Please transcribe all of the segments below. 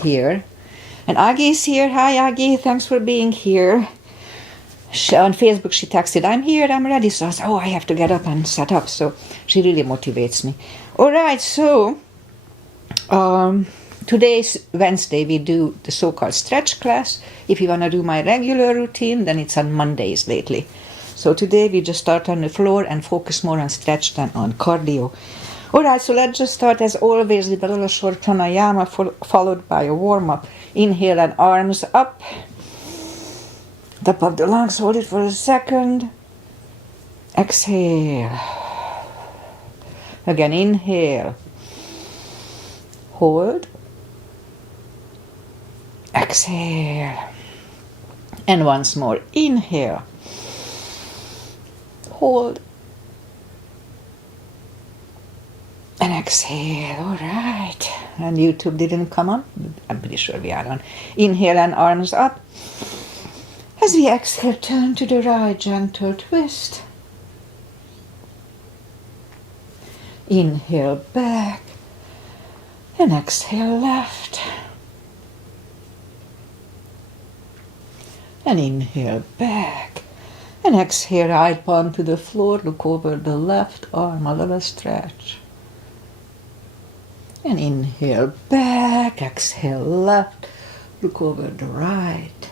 here. And Aggie is here. Hi, Aggie. Thanks for being here. On Facebook, she texted, I'm here, I'm ready. So I said, I have to get up and set up. So she really motivates me. All right, so today's Wednesday. We do the so-called stretch class. If you want to do my regular routine, then it's on Mondays lately. So today we just start on the floor and focus more on stretch than on cardio. All right, so let's just start as always with a little short pranayama followed by a warm-up. Inhale and arms up. Top of the lungs, hold it for a second. Exhale. Again, inhale. Hold. Exhale. And once more, inhale. Hold. And exhale. All right. And YouTube didn't come on. I'm pretty sure we are on. Inhale and arms up. As we exhale, turn to the right, gentle twist. Inhale back. And exhale left. And inhale back. And exhale, right palm to the floor. Look over the left arm, a little stretch. And inhale back. Exhale left. Look over the right.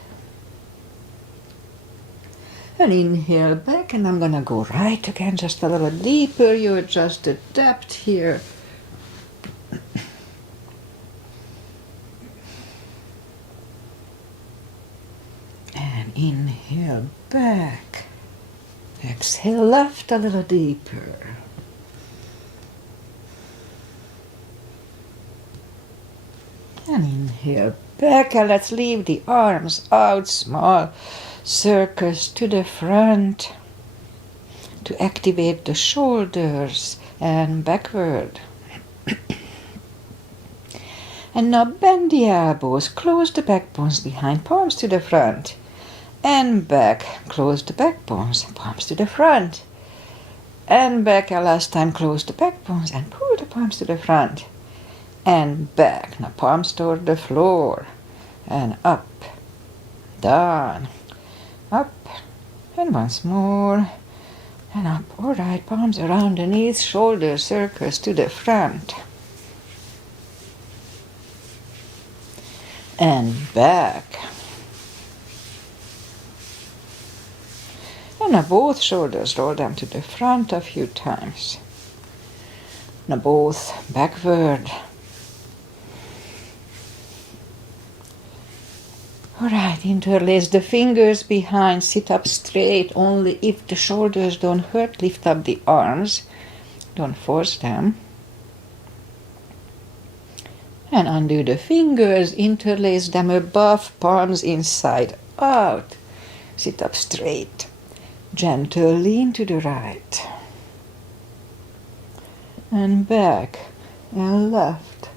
And inhale back, and I'm going to go right again, just a little deeper. You adjust the depth here. And inhale back. Exhale left a little deeper. And inhale back, and let's leave the arms out, small circles to the front to activate the shoulders and backward. And now bend the elbows, close the backbones behind, palms to the front and back, close the backbones, palms to the front and back, and last time close the backbones and pull the palms to the front and back. Now palms toward the floor and up, down, up, and once more, and up. All right, palms around the knees, shoulder circles to the front. And back. And now both shoulders, roll them to the front a few times. Now both backward. All right, interlace the fingers behind, sit up straight. Only if the shoulders don't hurt, lift up the arms. Don't force them. And undo the fingers, interlace them above, palms inside out. Sit up straight. Gentle lean to the right. And back and left.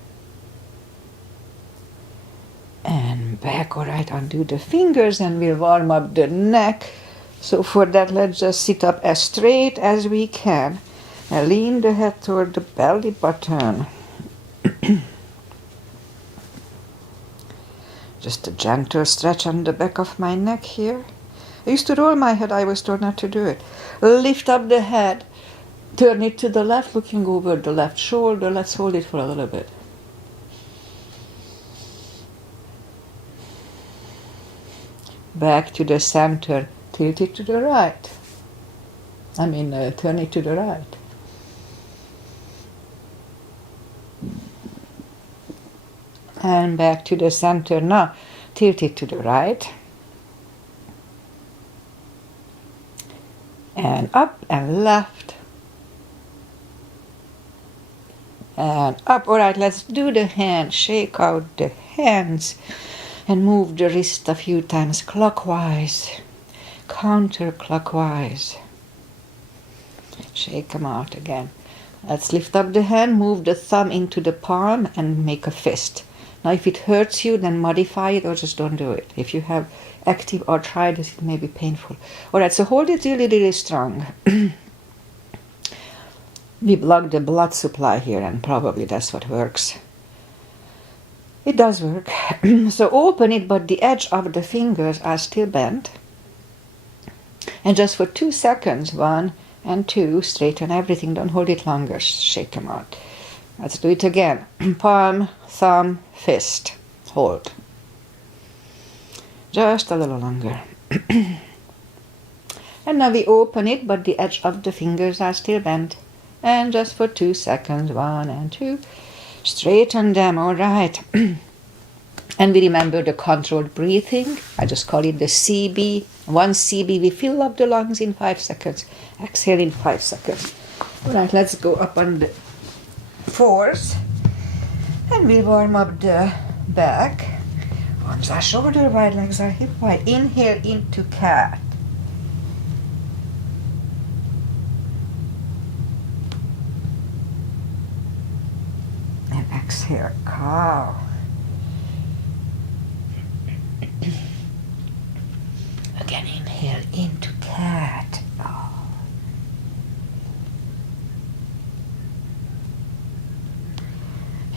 And back. All right, undo the fingers and we'll warm up the neck. So for that, let's just sit up as straight as we can and lean the head toward the belly button. Just a gentle stretch on the back of my neck here. I used to roll my head, I was told not to do it. Lift up the head, turn it to the left, looking over the left shoulder. Let's hold it for a little bit. Back to the center, tilt it to the right. Turn it to the right. And back to the center. Now, tilt it to the right. And up and left. And up. All right, let's do the hands. Shake out the hands. And move the wrist a few times clockwise, counterclockwise. Shake them out again. Let's lift up the hand, move the thumb into the palm and make a fist. Now if it hurts you, then modify it or just don't do it. If you have active arthritis, it may be painful. Alright, so hold it really, really strong. We block the blood supply here and probably that's what works. It does work. So open it, but the edge of the fingers are still bent. And just for 2 seconds, 1 and 2, straighten everything. Don't hold it longer. Shake them out. Let's do it again. Palm, thumb, fist. Hold. Just a little longer. And now we open it, but the edge of the fingers are still bent. And just for 2 seconds, 1 and 2, straighten them, all right. And we remember the controlled breathing. I just call it the CB. 1 CB, we fill up the lungs in 5 seconds. Exhale in 5 seconds. All right, let's go up on the 4s. And we'll warm up the back. Arms are shoulder wide, legs are hip wide. Inhale into cat. And exhale, cow. Again, inhale into cat. Oh.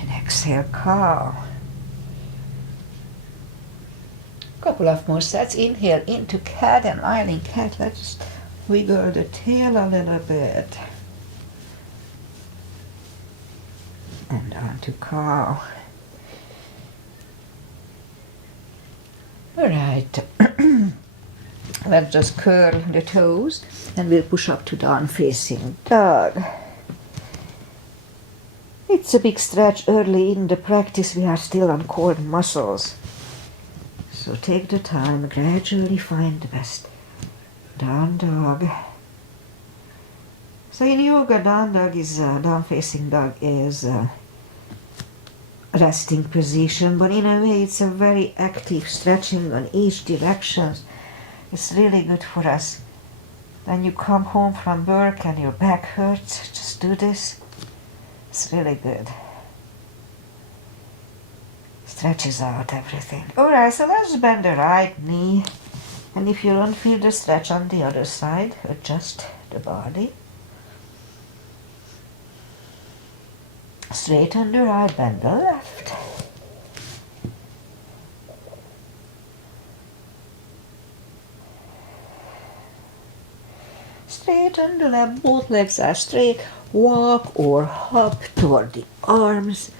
And exhale, cow. Couple of more sets. Inhale into cat and lying cat. Let's just wiggle the tail a little bit. And on to cow. All right. Let's just curl the toes and we'll push up to down facing dog. It's a big stretch early in the practice. We are still on core muscles. So take the time, gradually find the best down dog. So in yoga, down dog is down facing dog is resting position, but in a way it's a very active stretching on each direction. It's really good for us. Then you come home from work and your back hurts, just do this. It's really good. Stretches out everything. Alright, so let's bend the right knee. And if you don't feel the stretch on the other side, adjust the body. Straighten the right, bend the left. Straighten the left, both legs are straight. Walk or hop toward the arms.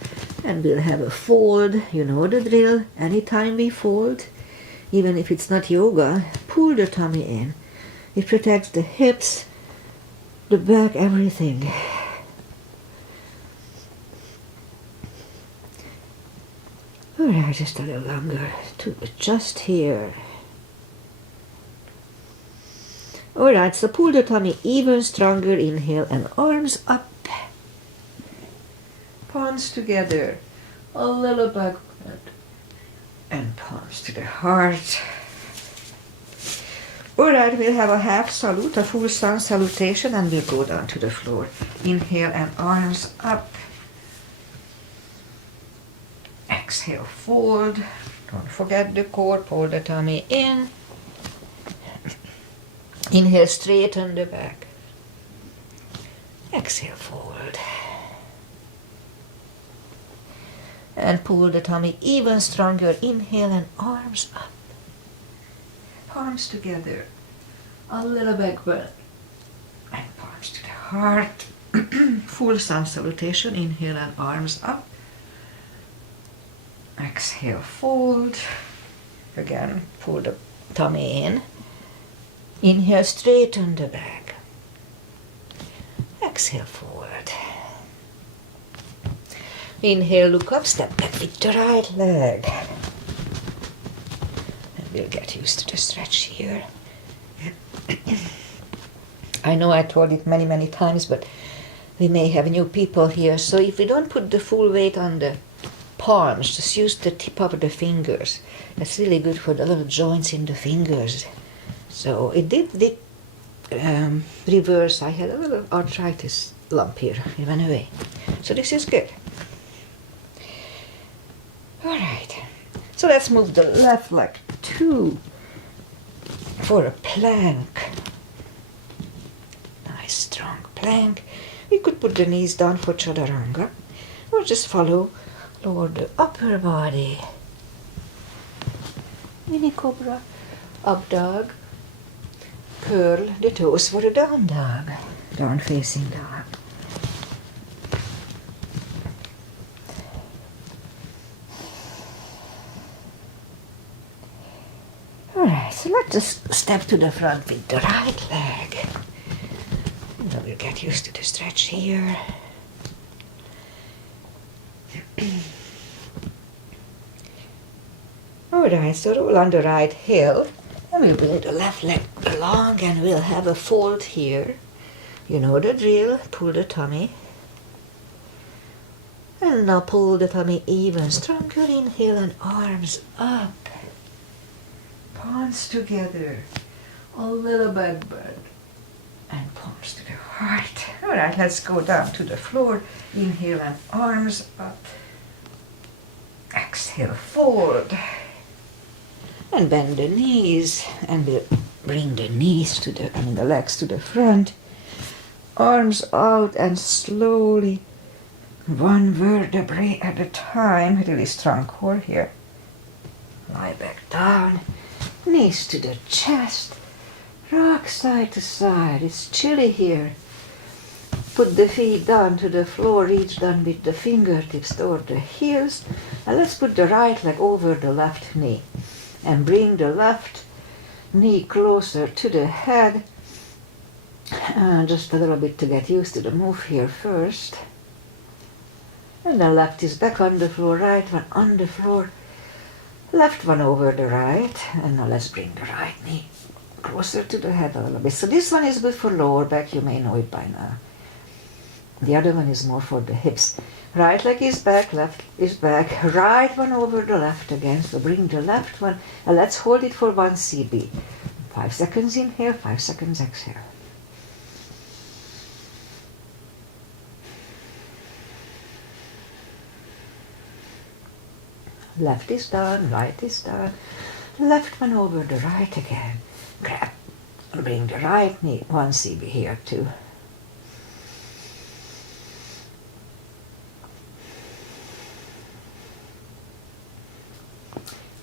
And we'll have a fold. You know the drill. Anytime we fold, even if it's not yoga, pull the tummy in. It protects the hips, the back, everything. Alright, just a little longer to adjust here. Alright, so pull the tummy even stronger. Inhale and arms up. Palms together. A little backward. And palms to the heart. Alright, we'll have a half salute, a full sun salutation, and we'll go down to the floor. Inhale and arms up. Exhale, fold. Don't forget the core, pull the tummy in. Inhale, straighten the back. Exhale, fold. And pull the tummy even stronger. Inhale and arms up. Palms together. A little backward. And palms to the heart. Full sun salutation. Inhale and arms up. Exhale, fold. Again, pull the tummy in. Inhale, straighten the back. Exhale, forward. Inhale, look up, step back with the right leg. And we'll get used to the stretch here. I know I told it many, many times, but we may have new people here. So if we don't put the full weight on the palms, just use the tip of the fingers. That's really good for the little joints in the fingers. So it did reverse. I had a little arthritis lump here. It went away. So this is good. Alright. So let's move the left leg 2 for a plank. Nice strong plank. We could put the knees down for chaturanga or just follow floor, the upper body. Mini cobra, up dog. Curl the toes for the down dog, down facing dog. Alright, so let's just step to the front with the right leg. And then we'll get used to the stretch here. Alright, so roll on the right heel. And we'll bring the left leg along and we'll have a fold here. You know the drill, pull the tummy. And now pull the tummy even stronger, inhale and arms up. Palms together, a little back bend. And palms to the heart. Alright, let's go down to the floor. Inhale and arms up. Exhale, fold. And bend the knees, and we'll bring the knees to the legs to the front. Arms out and slowly, one vertebrae at a time. Really strong core here. Lie back down. Knees to the chest. Rock side to side. It's chilly here. Put the feet down to the floor, reach down with the fingertips toward the heels. And let's put the right leg over the left knee. And bring the left knee closer to the head. Just a little bit to get used to the move here first. And the left is back on the floor, right one on the floor. Left one over the right. And now let's bring the right knee closer to the head a little bit. So this one is good for lower back, you may know it by now. The other one is more for the hips. Right leg is back, left is back. Right one over the left again. So bring the left one and let's hold it for 1 CB. 5 seconds inhale, 5 seconds exhale. Left is down, right is down. Left one over the right again. Grab. Bring the right knee, 1 CB here too.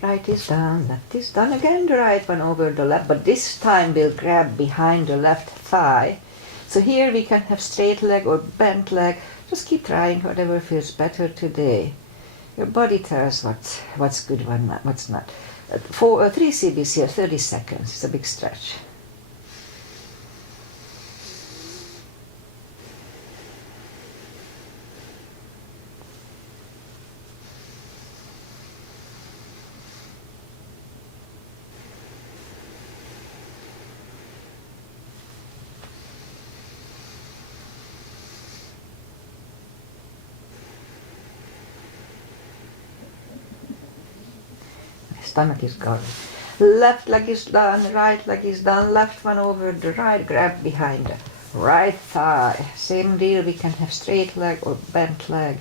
Right is down, left is down. Again the right one over the left, but this time we'll grab behind the left thigh. So here we can have straight leg or bent leg. Just keep trying whatever feels better today. Your body tells what's good, what's not. 3 CBs here, 30 seconds. It's a big stretch. Stomach is gone. Left leg is done, right leg is done, left one over the right, grab behind the right thigh. Same deal, we can have straight leg or bent leg.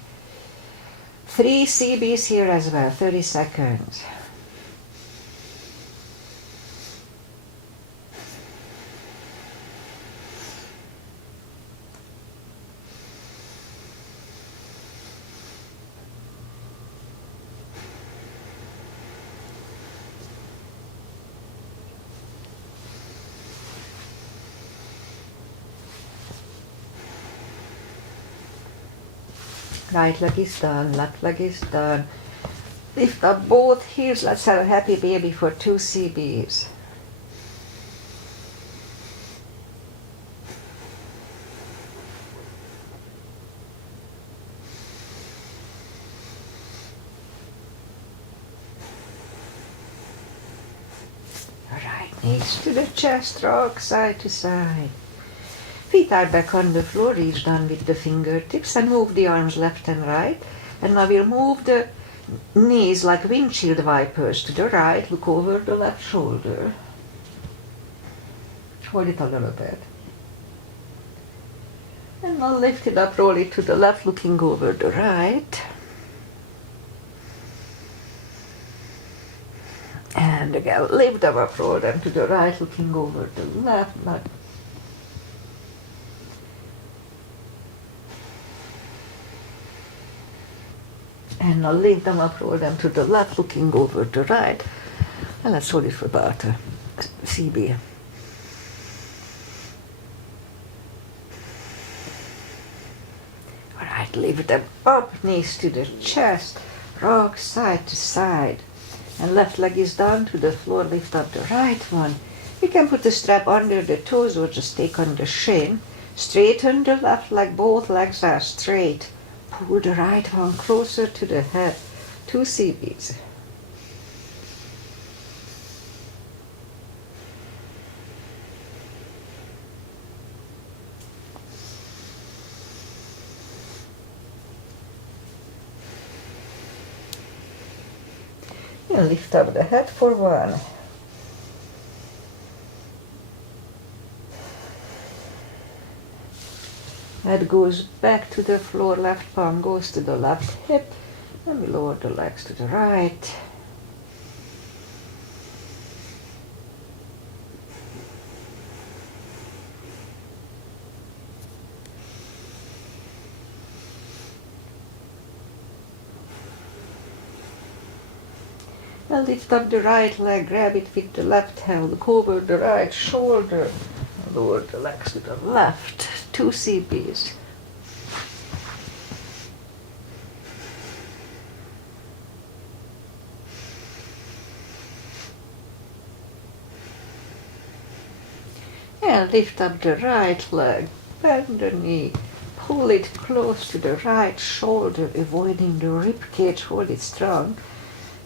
3 CBs here as well, 30 seconds. Right leg is done, left leg is done. Lift up both heels, let's have a happy baby for 2 CBs. Right knees to the chest, rock side to side. Feet are back on the floor, reach down with the fingertips and move the arms left and right. And now we'll move the knees like windshield wipers to the right, look over the left shoulder. Hold it a little bit. And now lift it up, roll it to the left, looking over the right. And again, lift them up, roll them to the right, looking over the left. And now lift them up, roll them to the left, looking over to right. And let's hold it for about a CB. Alright, lift them up, knees to the chest, rock side to side. And left leg is down to the floor, lift up the right one. You can put the strap under the toes or just take on the shin. Straighten the left leg, both legs are straight. Pull the right one closer to the head, 2 CBs. And lift up the head for 1. Head goes back to the floor, left palm goes to the left hip, and we lower the legs to the right. And lift up the right leg, grab it with the left hand, look over the right shoulder, lower the legs to the left, 2 CBs. And lift up the right leg, bend the knee, pull it close to the right shoulder, avoiding the rib cage, hold it strong.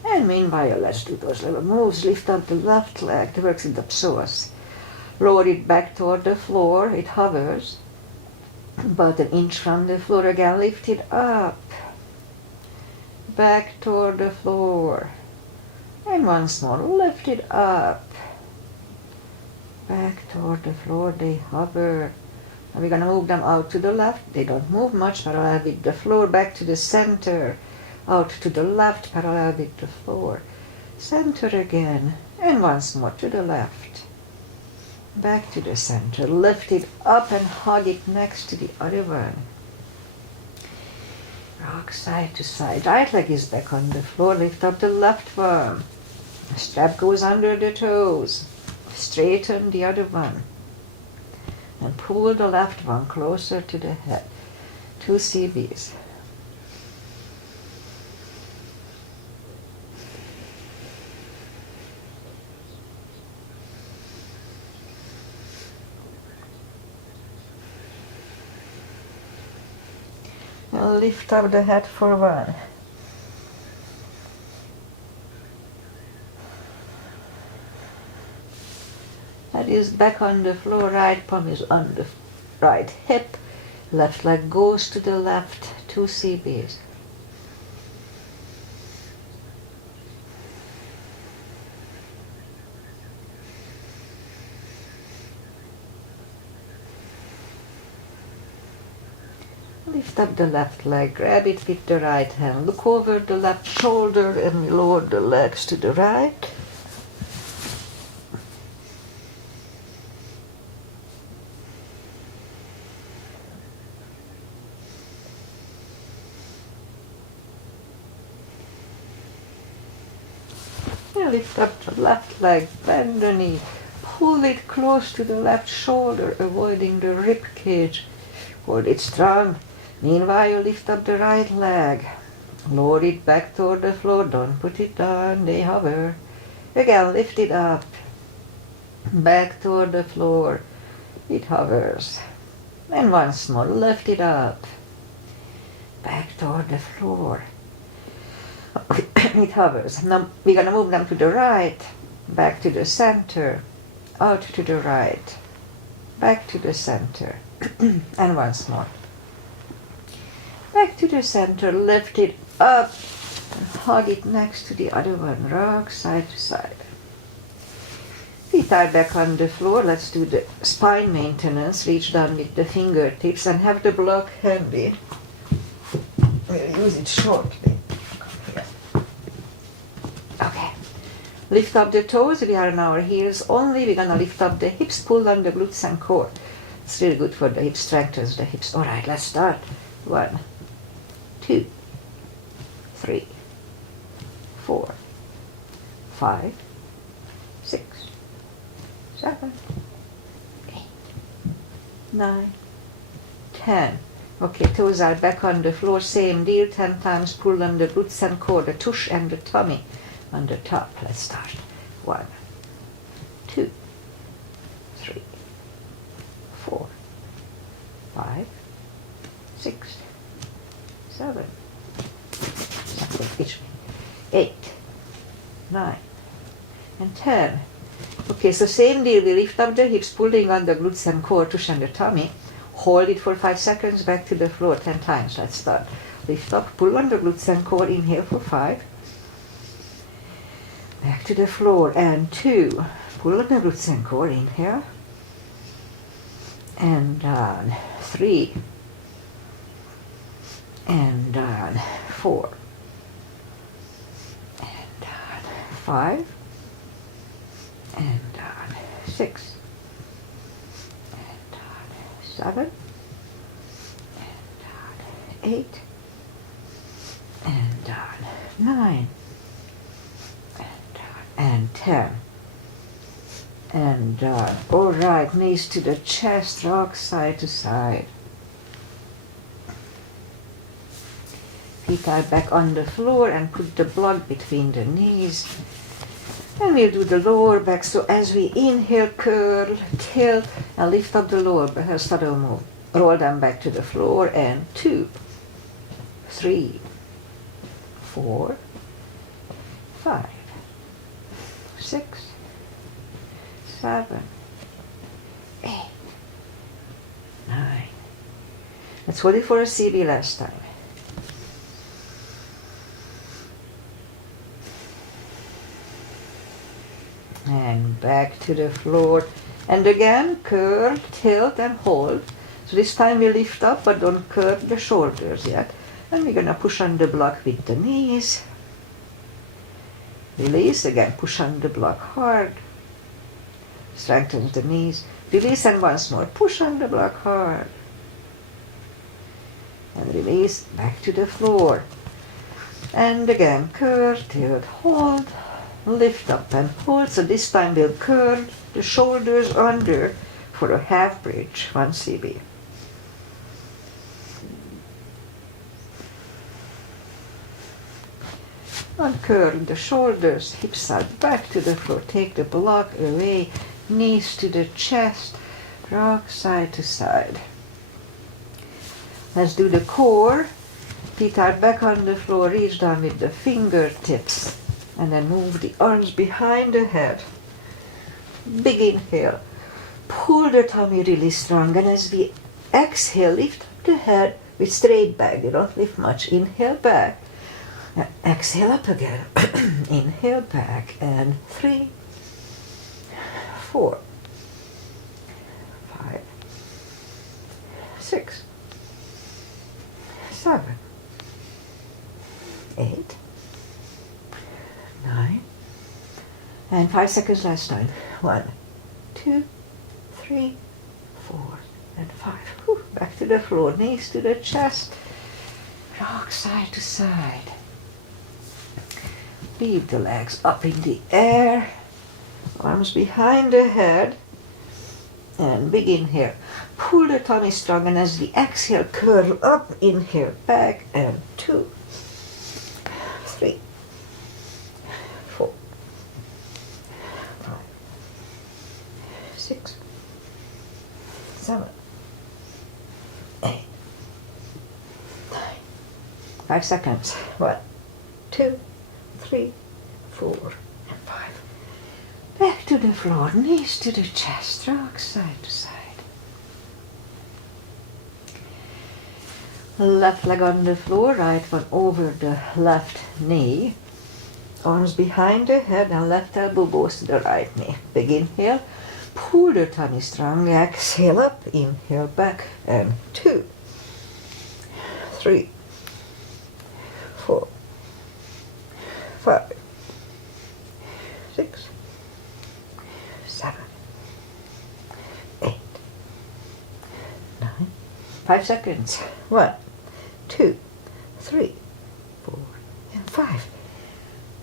And meanwhile, let's do those little moves. Lift up the left leg, that works in the psoas. Lower it back toward the floor, it hovers. About an inch from the floor again, lift it up. Back toward the floor. And once more, lift it up. Back toward the floor, they hover. And we're gonna move them out to the left. They don't move much, parallel with the floor, back to the center. Out to the left, parallel with the floor. Center again, and once more to the left. Back to the center. Lift it up and hug it next to the other one. Rock side to side. Right leg is back on the floor. Lift up the left one. The strap goes under the toes. Straighten the other one. And pull the left one closer to the head. 2 CBs. And lift up the head for 1. Head is back on the floor, right palm is on the right hip, left leg goes to the left, 2 CBs. Lift up the left leg, grab it with the right hand, look over the left shoulder and lower the legs to the right. And lift up the left leg, bend the knee, pull it close to the left shoulder, avoiding the rib cage. Hold it strong. Meanwhile, lift up the right leg. Lower it back toward the floor. Don't put it down. They hover. Again, lift it up. Back toward the floor. It hovers. And once more, lift it up. Back toward the floor. It hovers. Now we're going to move them to the right. Back to the center. Out to the right. Back to the center. And once more. Back to the center, lift it up, and hug it next to the other one, rock side to side. Feet are back on the floor. Let's do the spine maintenance. Reach down with the fingertips and have the block handy. We'll use it shortly. Okay. Lift up the toes. We are on our heels only. We're going to lift up the hips, pull on the glutes and core. It's really good for the hips, strengthens the hips. All right, let's start. 1, 2, 3, 5, 6, 7, 8, 9, 10. Okay, toes are back on the floor, same deal, 10 times, pull on the glutes and core, the tush and the tummy on the top. Let's start. 1, 2, 3, 4, 5, 6, 7, 8, 9, and 10. Okay, so same deal, we lift up the hips, pulling on the glutes and core, tush and the tummy. Hold it for 5 seconds, back to the floor 10 times. Let's start. Lift up, pull on the glutes and core, inhale for 5. Back to the floor, and 2. Pull on the glutes and core, inhale. And down, 3. And down, 4. And down, 5. And down, 6. 7, and down, 8, and down, 9, and down, and 10, and down. All right, knees to the chest, rock side to side. Feet are back on the floor and put the block between the knees. And we'll do the lower back, so as we inhale, curl, tilt, and lift up the lower back, subtle move. Roll them back to the floor, and 2, 3, 4, 5, 6, 7, 8, 9. Let's hold it for a CB last time. And back to the floor, and again curl, tilt, and hold. So this time we lift up, but don't curve the shoulders yet. And we're gonna push on the block with the knees. Release, again push on the block hard. Strengthen the knees. Release, and once more push on the block hard. And release, back to the floor. And again curl, tilt, hold. Lift up and hold, so this time we'll curl the shoulders under for a half bridge, 1 CB. Uncurl the shoulders, hips are back to the floor, take the block away, knees to the chest, rock side to side. Let's do the core, feet are back on the floor, reach down with the fingertips. And then move the arms behind the head. Big inhale. Pull the tummy really strong. And as we exhale, lift up the head with straight back. You don't lift much. Inhale back. And exhale up again. Inhale back. And 3, 4, 5, 6, 7, 8, 9, and 5 seconds last time. 1, 2, 3, 4, and 5. Whew. Back to the floor, knees to the chest, rock side to side. Leave the legs up in the air, arms behind the head, and big inhale. Pull the tummy strong, and as we exhale, curl up, inhale back, and 2, 3, 4, 5, 6, 7, 8, 9. 5 seconds. 1, 2, 3, 4, and 5. Back to the floor, knees to the chest, rock side to side. Left leg on the floor, right one over the left knee. Arms behind the head and left elbow goes to the right knee. Big inhale, pull the tummy strong, exhale up, inhale back, and 2, 3, 4, 5, 6, 7, 8, 9. 5 seconds. 1, 2, 3, 4, and 5.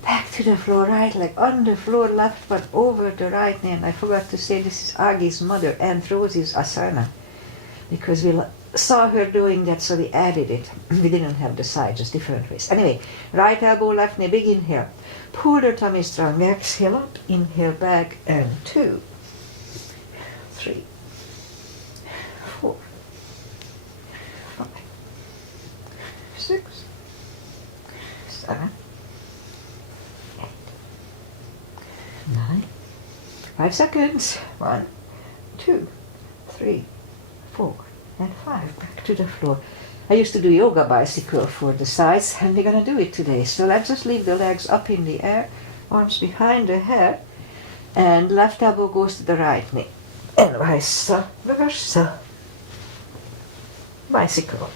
Back to to the floor, right leg on the floor, left foot over the right knee. And I forgot to say this is Agi's mother, Aunt Rosie's asana, because we saw her doing that, so we added it. We didn't have the side, just different ways. Anyway, right elbow, left knee, big inhale. Pull the tummy strong, exhale up, inhale back, and 2, 3, 4, 5, 6, 7, 8, 9. 5 seconds. 1, 2, 3, 4, and 5. Back to the floor. I used to do yoga bicycle for the sides, and we're gonna do it today. So let's just leave the legs up in the air, arms behind the head, and left elbow goes to the right knee. And vice versa. Bicycle.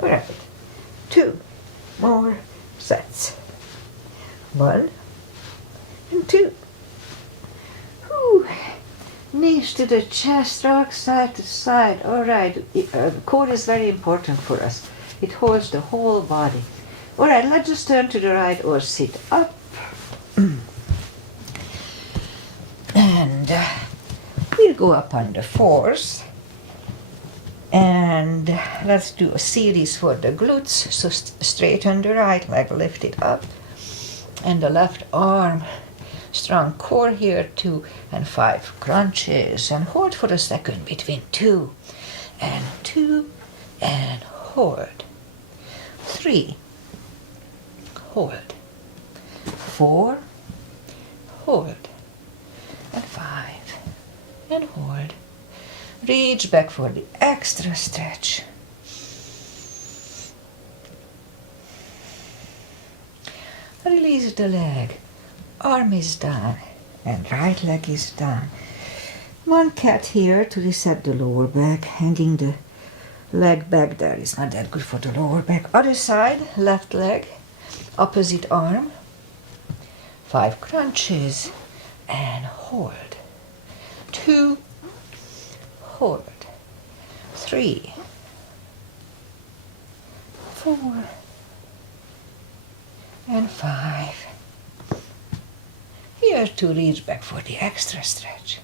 Alright, 2 more sets. 1 and 2. Whew. Knees to the chest, rock side to side. Alright, core is very important for us. It holds the whole body. Alright, let's just turn to the right or sit up. And we'll go up on the 4s. And let's do a series for the glutes. So straighten the right leg, lift it up. And the left arm, strong core here, 2 and 5 crunches. And hold for a second between 2 and 2 and hold. 3, hold. 4, hold. And 5 and hold. Reach back for the extra stretch. Release the leg. Arm is down and right leg is down. One cat here to reset the lower back. Hanging the leg back there is not that good for the lower back. Other side, left leg, opposite arm. 5 crunches and hold. 2, hold. 3, 4, and 5. Here to reach back for the extra stretch.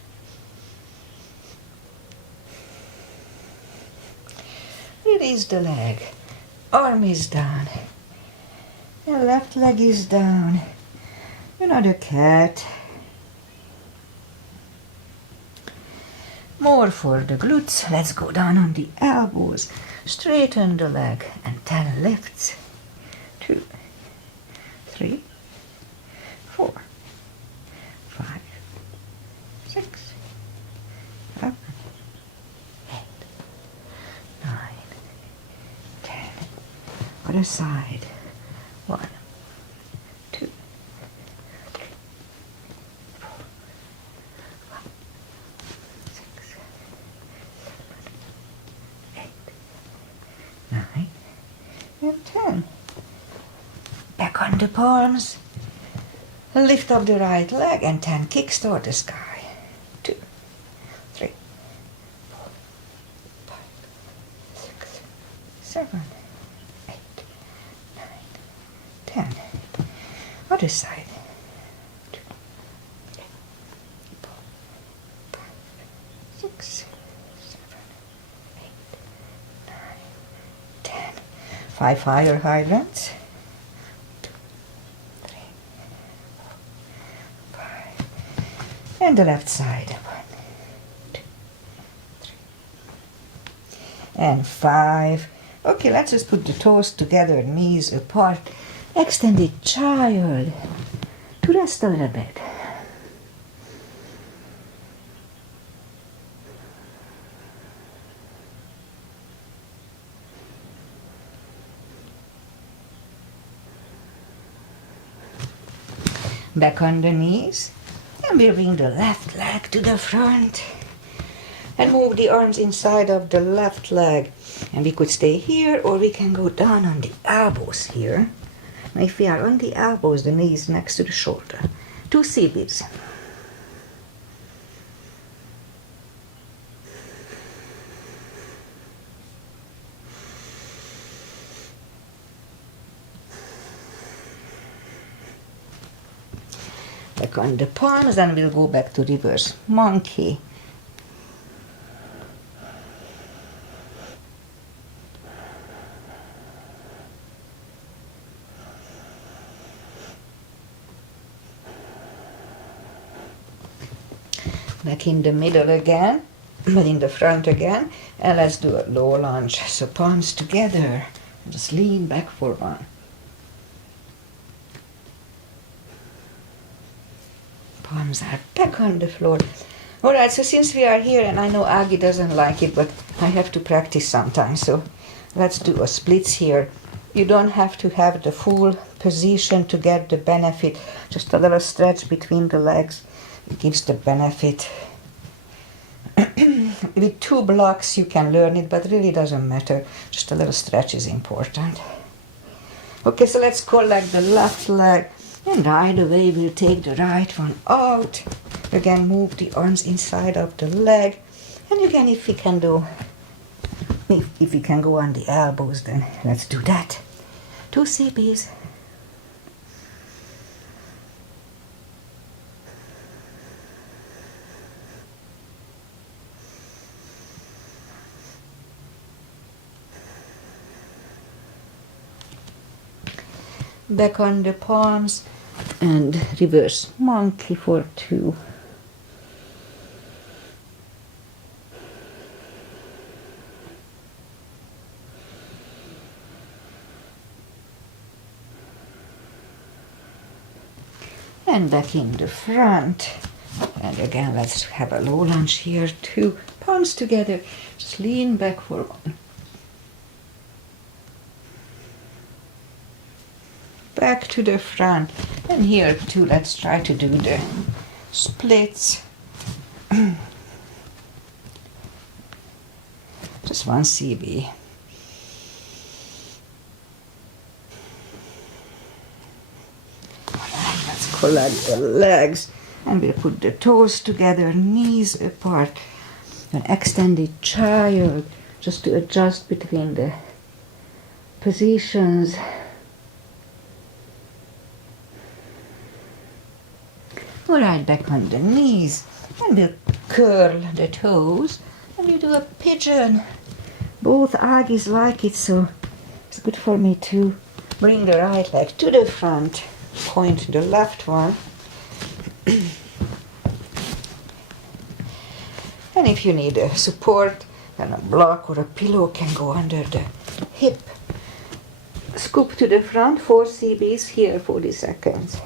Release the leg. Arm is down. And left leg is down. Another cat. More for the glutes. Let's go down on the elbows. Straighten the leg and 10 lifts. 2, 3, 4, 5, 6, 7, 8, 9, 10. Other side. 1, 2, 3, 4, 5, 6, 7, 8, 9, and 10. Back on the palms. Lift up the right leg and 10 kicks toward the sky. 2, 3, 4, 5, 6, 7, 8, 9, 10. Other side. 2, 3, 4, 5, 6, 7, 8, 9, 10. 5 fire hydrants. And the left side. 1, 2, 3, and 5. Okay, let's just put the toes together, knees apart. Extended child. To rest a little bit. Back on the knees. And we'll bring the left leg to the front and move the arms inside of the left leg. And we could stay here or we can go down on the elbows here. Now if we are on the elbows, the knee is next to the shoulder. 2 series. Back on the palms, and we'll go back to reverse monkey. Back in the middle again, but in the front again, and let's do a low lunge. So palms together, just lean back for one. Palms are back on the floor. Alright, so since we are here, and I know Agi doesn't like it, but I have to practice sometimes, so let's do a splits here. You don't have to have the full position to get the benefit, just a little stretch between the legs. It gives the benefit. With 2 blocks you can learn it, but really doesn't matter. Just a little stretch is important. Okay, so let's collect the left leg, and right away we'll take the right one out. Again, move the arms inside of the leg, and again, if we can go on the elbows, then let's do that. 2 CBs. Back on the palms, and reverse monkey for 2. And back in the front. And again, let's have a low lunge here, 2 palms together. Just lean back for 1. Back to the front, and here too, let's try to do the splits. Just 1 CB. Alright, let's collect the legs, and we'll put the toes together, knees apart. An extended child, just to adjust between the positions. Alright, back on the knees, and we'll curl the toes, and we do a pigeon. Both Agis like it, so it's good for me to bring the right leg to the front, point the left one. And if you need a support, then a block or a pillow can go under the hip. Scoop to the front, 4 CBs here, 40 seconds.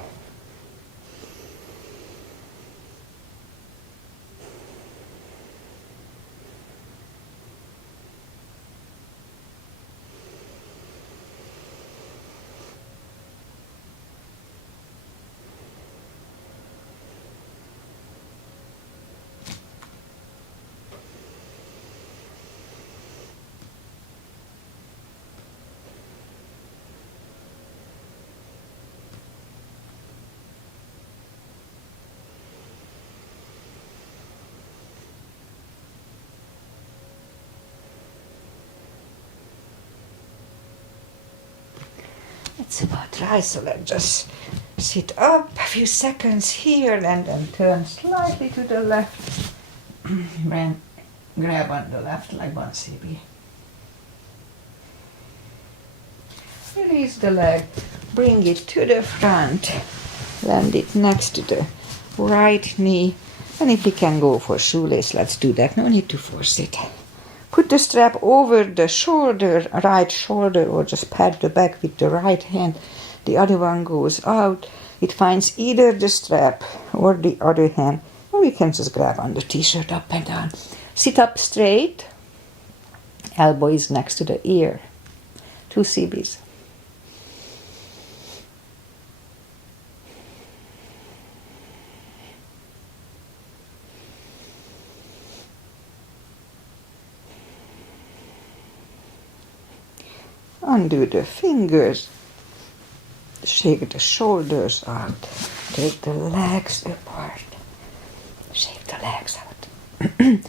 It's about right, so let's just sit up a few seconds here and then turn slightly to the left. And grab on the left leg, 1 CB. Release the leg, bring it to the front, land it next to the right knee, and if we can go for shoelace, let's do that, no need to force it. Put the strap over the shoulder, right shoulder, or just pat the back with the right hand. The other one goes out. It finds either the strap or the other hand, or you can just grab on the t-shirt up and down. Sit up straight. Elbow is next to the ear. 2 CBs. Undo the fingers, shake the shoulders out, take the legs apart, shake the legs out. And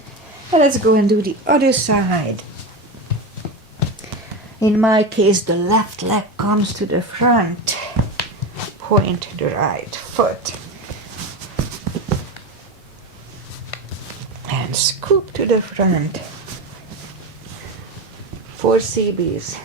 let's go and do the other side. In my case, the left leg comes to the front, point the right foot, and scoop to the front. 4 CBs.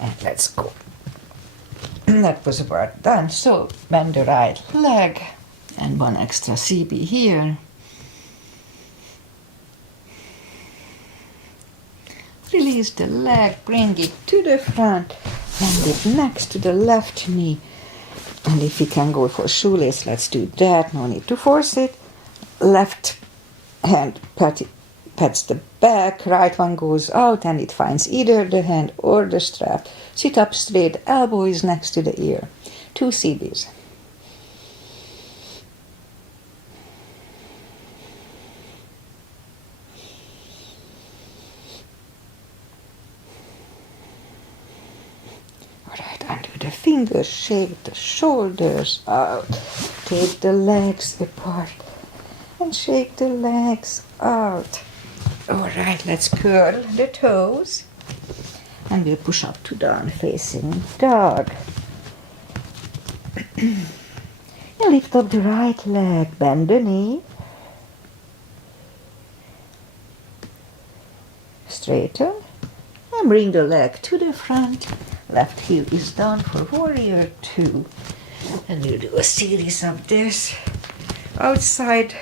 And let's go. That was about done. So bend the right leg and 1 extra CB here. Release the leg, bring it to the front, bend it next to the left knee. And if you can go for shoelace, let's do that. No need to force it. Left hand pats the back, right one goes out and it finds either the hand or the strap. Sit up straight, elbow is next to the ear. 2 CBs. Alright, undo the fingers, shake the shoulders out. Take the legs apart and shake the legs out. Alright, let's curl the toes and we'll push up to down facing dog. And lift up the right leg, bend the knee. Straighten and bring the leg to the front. Left heel is down for warrior 2. And we'll do a series of this. Outside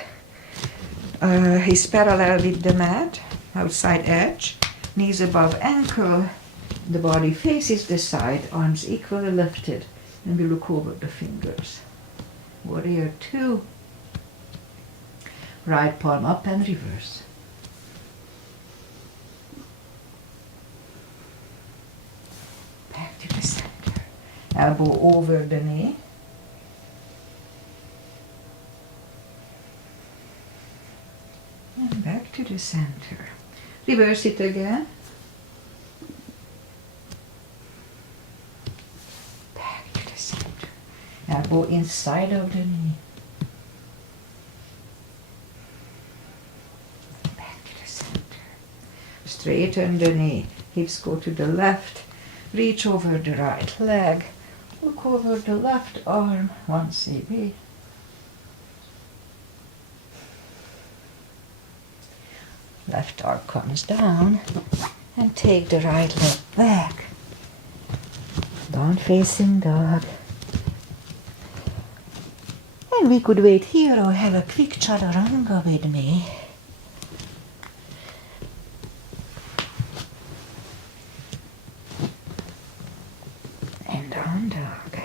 is parallel with the mat, outside edge, knees above ankle, the body faces the side, arms equally lifted, and we look over the fingers. Warrior 2, right palm up and reverse. Back to the center, elbow over the knee. And back to the center. Reverse it again. Back to the center. Elbow inside of the knee. Back to the center. Straighten the knee. Hips go to the left. Reach over the right leg. Look over the left arm. 1 CB. Left arm comes down and take the right leg back. Down facing dog. And we could wait here or have a quick chaturanga with me. And down dog.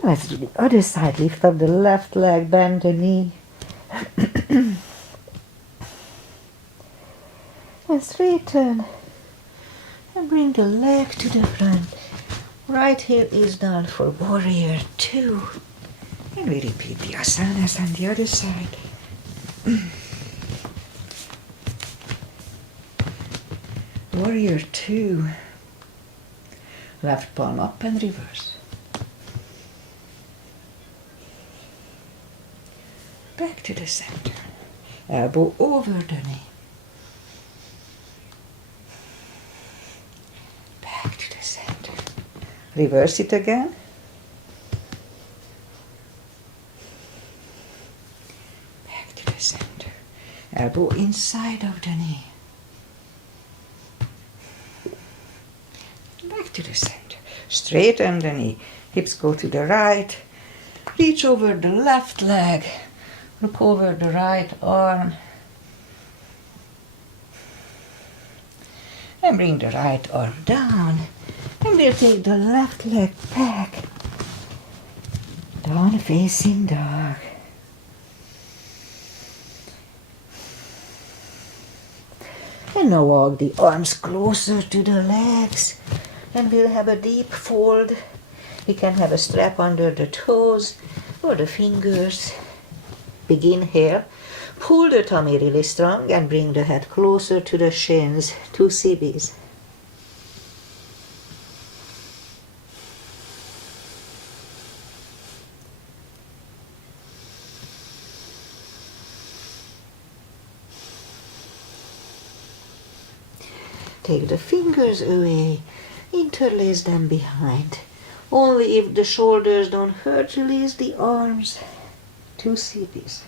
Let's do the other side. Lift up the left leg, bend the knee. And straighten. And bring the leg to the front. Right heel is down for warrior 2. And we repeat the asanas on the other side. Warrior 2. Left palm up and reverse. Back to the center. Elbow over the knee. Back to the center. Reverse it again. Back to the center. Elbow inside of the knee. Back to the center. Straighten the knee. Hips go to the right. Reach over the left leg. Look over the right arm. And bring the right arm down. And we'll take the left leg back. Down facing dog. And now walk the arms closer to the legs. And we'll have a deep fold. We can have a strap under the toes or the fingers. Big inhale. Pull the tummy really strong and bring the head closer to the shins, 2 CBs. Take the fingers away, interlace them behind. Only if the shoulders don't hurt, release the arms, 2 CBs.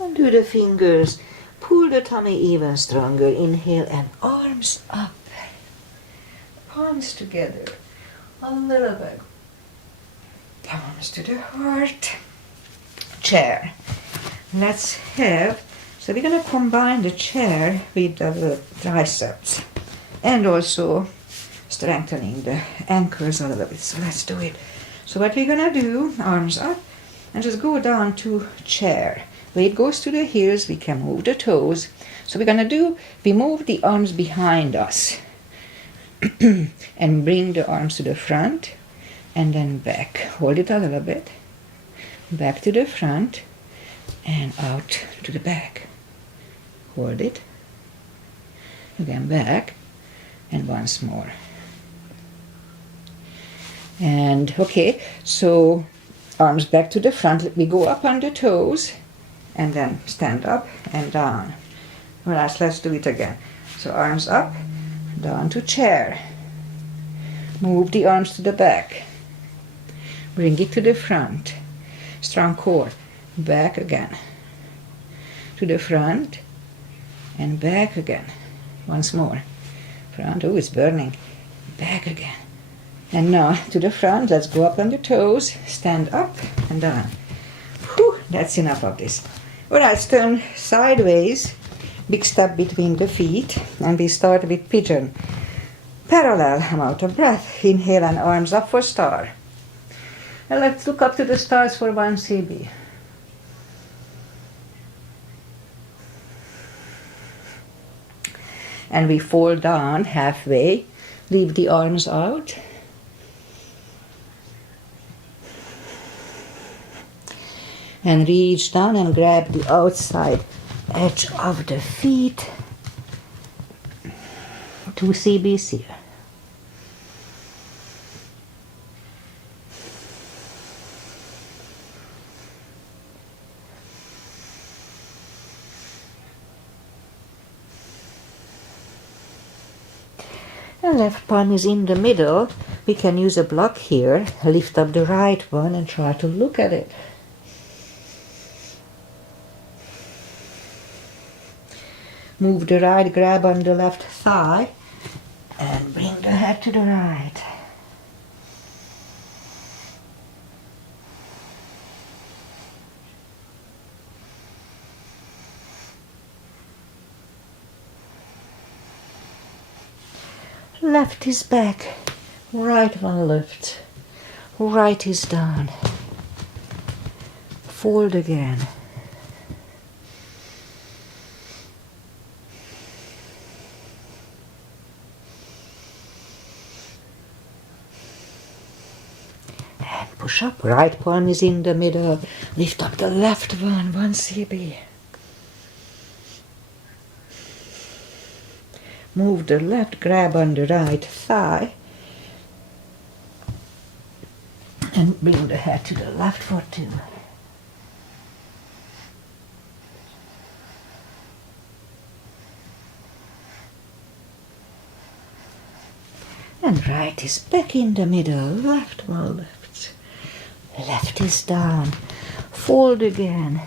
Undo the fingers, pull the tummy even stronger. Inhale and arms up, palms together, a little bit. Palms to the heart. Chair. Let's have, so we're going to combine the chair with the triceps and also strengthening the ankles a little bit. So let's do it. So what we're going to do, arms up and just go down to chair. Weight goes to the heels, we can move the toes. So we're going to do, we move the arms behind us and bring the arms to the front and then back. Hold it a little bit. Back to the front and out to the back. Hold it. Again back and once more. And okay, so arms back to the front. We go up on the toes and then stand up and down. Let's do it again. So arms up, down to chair. Move the arms to the back. Bring it to the front. Strong core. Back again. To the front and back again. Once more. Front. Oh, it's burning. Back again. And now to the front. Let's go up on the toes. Stand up and down. Whew, that's enough of this. Alright, turn sideways. Big step between the feet. And we start with pigeon. Parallel. I'm out of breath. Inhale and arms up for star. And let's look up to the stars for 1 CB. And we fold down halfway. Leave the arms out. And reach down and grab the outside edge of the feet. 2 CBs here. The left palm is in the middle. We can use a block here. Lift up the right one and try to look at it. Move the right, grab on the left thigh and bring the head to the right. Left is back, right one lifts, right is down. Fold again. And push up, right palm is in the middle, lift up the left one, 1 CB. Move the left, grab on the right thigh and bring the head to the left for 2. And right is back in the middle, left one lifts, left is down, fold again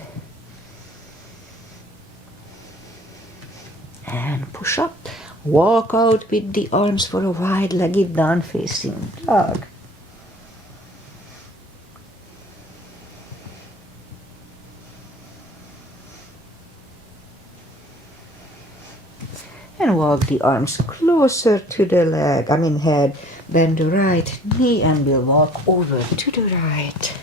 and push up. Walk out with the arms for a wide-legged down-facing dog. And walk the arms closer to the head. Bend the right knee and we'll walk over to the right.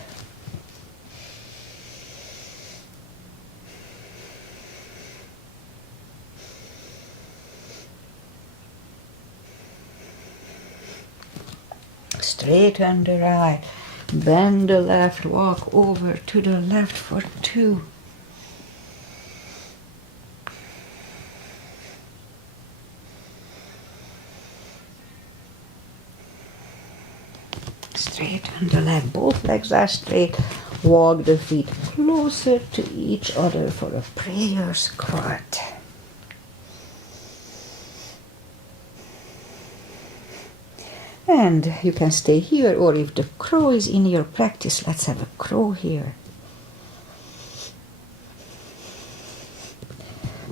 Straighten the right. Bend the left. Walk over to the left for 2. Straighten the leg. Both legs are straight. Walk the feet closer to each other for a prayer squat. And you can stay here, or if the crow is in your practice, let's have a crow here.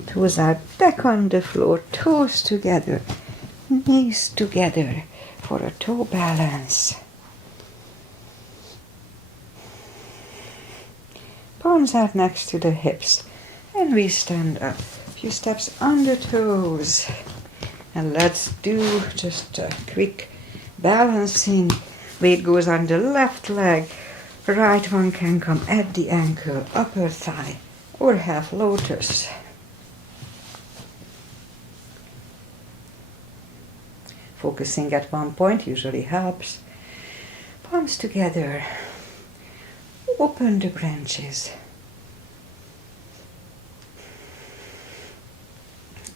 Toes are back on the floor, toes together, knees together for a toe balance. Palms are next to the hips, and we stand up. A few steps on the toes. And let's do just a quick balancing. Weight goes on the left leg. Right one can come at the ankle, upper thigh, or half lotus. Focusing at one point usually helps. Palms together. Open the branches.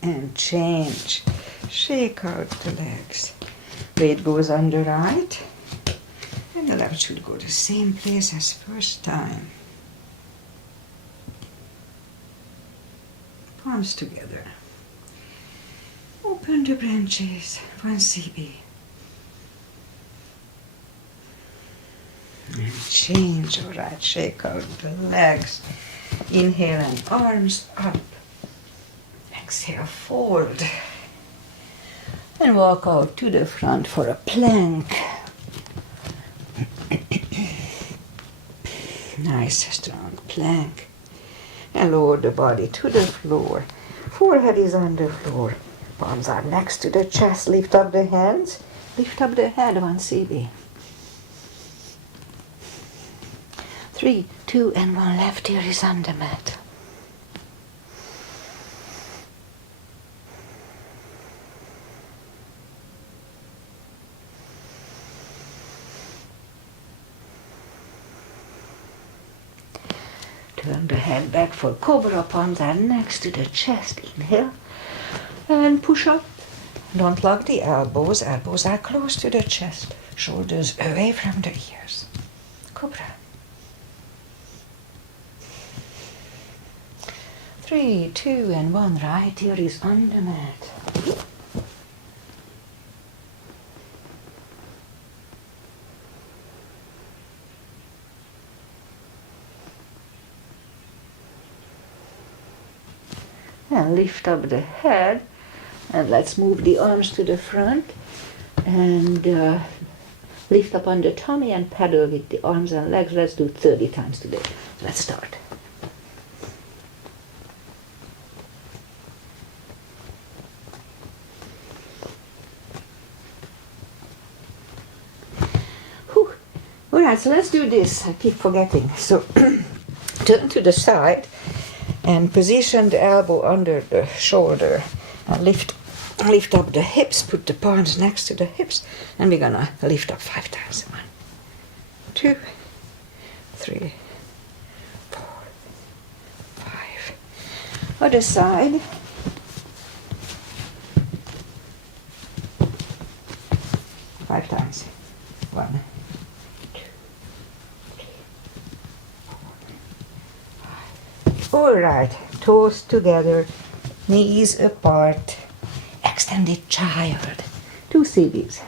And change. Shake out the legs. Weight goes on the right. And the left should go the same place as first time. Palms together. Open the branches. 1 CB. And change. All right, shake out the legs. Inhale and arms up. Exhale, fold. And walk out to the front for a plank. Nice, strong plank. And lower the body to the floor. Forehead is on the floor. Palms are next to the chest. Lift up the hands. Lift up the head, 1 CB. 3, 2, and 1 left ear is on the mat. Turn the head back for cobra. Palms are next to the chest. Inhale and push up. Don't lock the elbows. Elbows are close to the chest. Shoulders away from the ears. Cobra. 3, 2, and 1. Right ear is on the mat. And lift up the head. And let's move the arms to the front. And lift up on the tummy and paddle with the arms and legs. Let's do 30 times today. Let's start. Alright, so let's do this. I keep forgetting. So turn to the side and position the elbow under the shoulder and lift up the hips. Put the palms next to the hips, and we're gonna lift up 5 times. 1, 2, 3, 4, 5. Other side. Five times. 1. All right, toes together, knees apart, extended child, 2 CBs.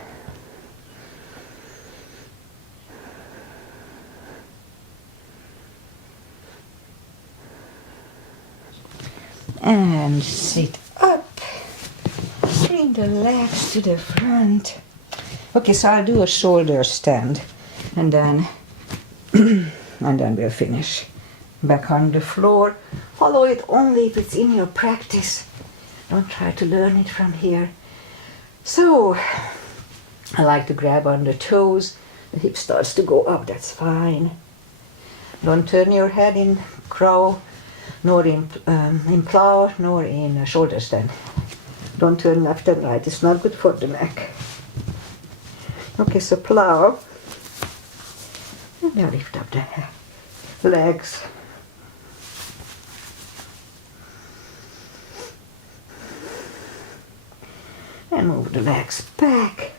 And sit up, bring the legs to the front. Okay, so I'll do a shoulder stand, and then we'll finish. Back on the floor. Follow it only if it's in your practice. Don't try to learn it from here. So, I like to grab on the toes. The hip starts to go up, that's fine. Don't turn your head in crow, nor in plow, nor in shoulder stand. Don't turn left and right, it's not good for the neck. Okay, so plow. And now lift up the legs. And move the legs back.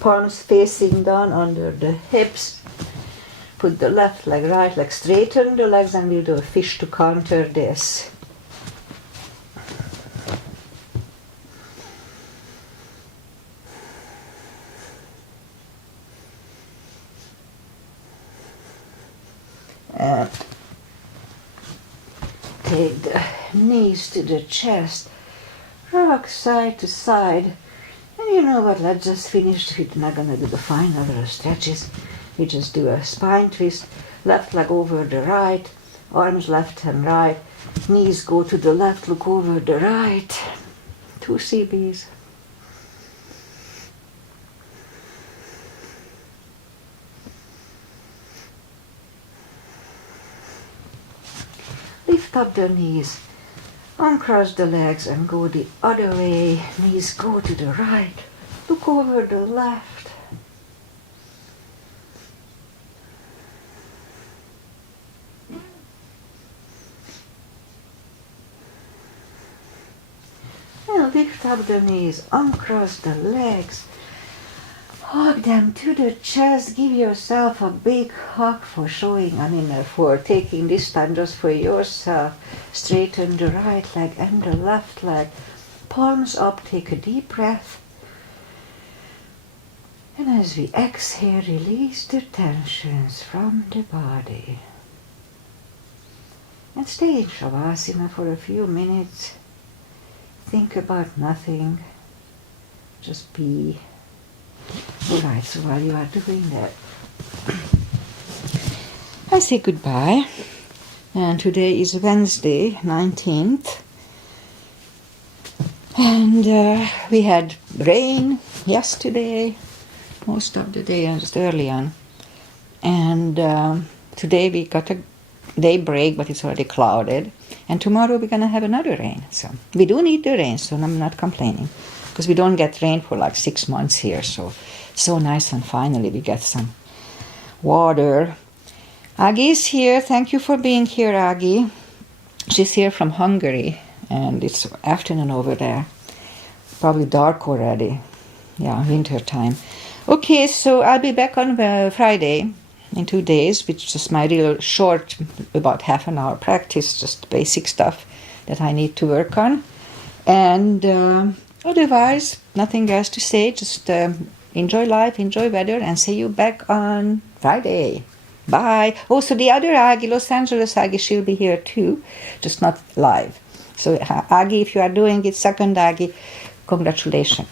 Palms facing down under the hips. Put the left leg, right leg, straighten the legs, and we'll do a fish to counter this. And take the knees to the chest. Rock side to side. And you know what, let's just finish. We're not going to do the final little stretches. We just do a spine twist. Left leg over the right. Arms left and right. Knees go to the left, look over the right. 2 CBs. Lift up the knees. Uncross the legs and go the other way. Knees go to the right. Look over the left. And lift up the knees. Uncross the legs. Hug them to the chest. Give yourself a big hug for showing, for taking this time just for yourself. Straighten the right leg and the left leg. Palms up, take a deep breath. And as we exhale, release the tensions from the body. And stay in Shavasana for a few minutes. Think about nothing. Just be. Alright, so while you are doing that, I say goodbye. And today is Wednesday, 19th. And we had rain yesterday, most of the day, just early on. And today we got a day break, but it's already clouded. And tomorrow we're going to have another rain. So we do need the rain, so I'm not complaining. Because we don't get rain for like 6 months here, so nice, and finally we get some water. Agi is here. Thank you for being here, Agi. She's here from Hungary, and it's afternoon over there. Probably dark already. Yeah, winter time. Okay, so I'll be back on Friday in 2 days, which is just my real short, about half an hour practice, just basic stuff that I need to work on. And otherwise, nothing else to say. Just enjoy life, enjoy weather, and see you back on Friday. Bye. Oh, so the other Agi, Los Angeles Agi, she'll be here too, just not live. So Agi, if you are doing it, second Agi, congratulations.